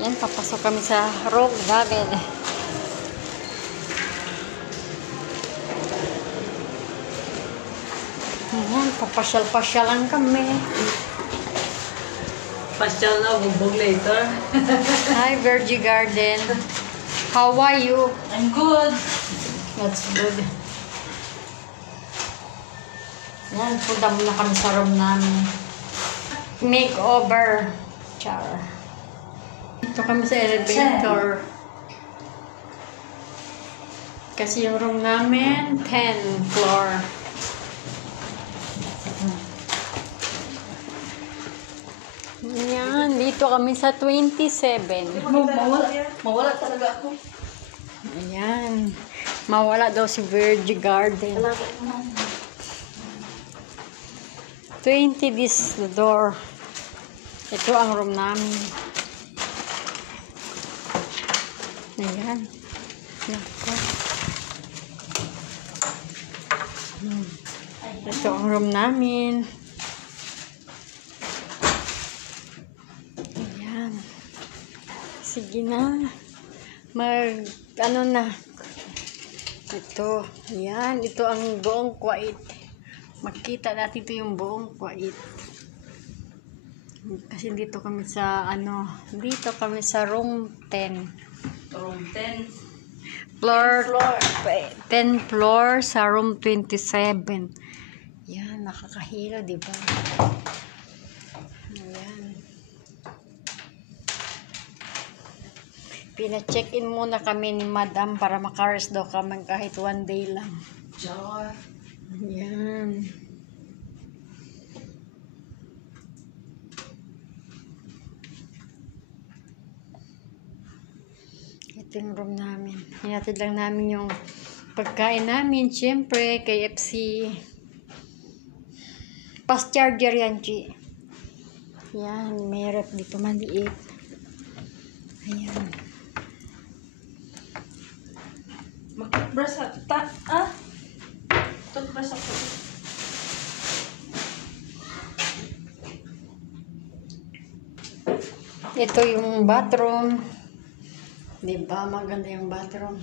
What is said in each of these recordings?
Yan, papasok kami sa room namin. Yan, papasyal-pasyalan kami. Pasyal na, bugbog later. Hi, Virgie Garden. How are you? I'm good. That's good. Yan, punta muna kami sa room namin. Makeover. Char. Ito kami sa elevator. Kasi yung room namin, 10th floor. Yan, dito kami sa 27. Mawala talaga ako. Ayan. Mawala daw si Virgie Garden. 20 this the door. Ito ang room namin. Ayan. Nako. Ito ang room namin. Ayan. Sige na. Ano na. Ito. Ayan. Ito ang buong Kuwait. Makita natin ito yung buong Kuwait. Kasi dito kami sa dito kami sa room 10. Room 10. Floor 10 floor sa room 27. Yan, nakakahilo, di ba? Ayan. Pina-check-in muna kami ni Madam para maka-rest daw kami kahit 1 day lang. Jar. Ayan. Ito yung room namin. Hinatid lang namin yung pagkain namin. Siyempre, KFC. Fast charger yan, Chi. Yan, may rep dito maliit. Ayan. Mag-brush Toothbrush ako. Ito yung bathroom. Diba? Maganda yung bathroom.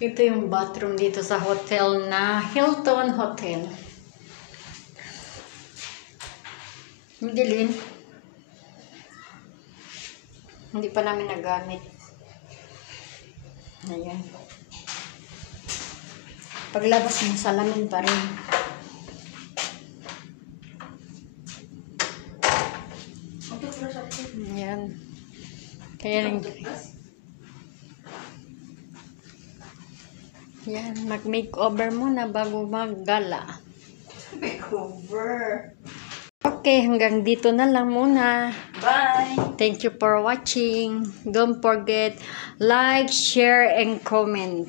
Ito yung bathroom dito sa hotel na Hilton Hotel. Madilim. Hindi pa namin nagamit. Ayan. Paglabas ng salamin pa rin. Mag-toothbrush ako. Ayan. Kaya lang. Yan, mag-makeover muna bago maggala. Makeover. Okay, hanggang dito na lang muna. Bye. Thank you for watching. Don't forget, like, share, and comment.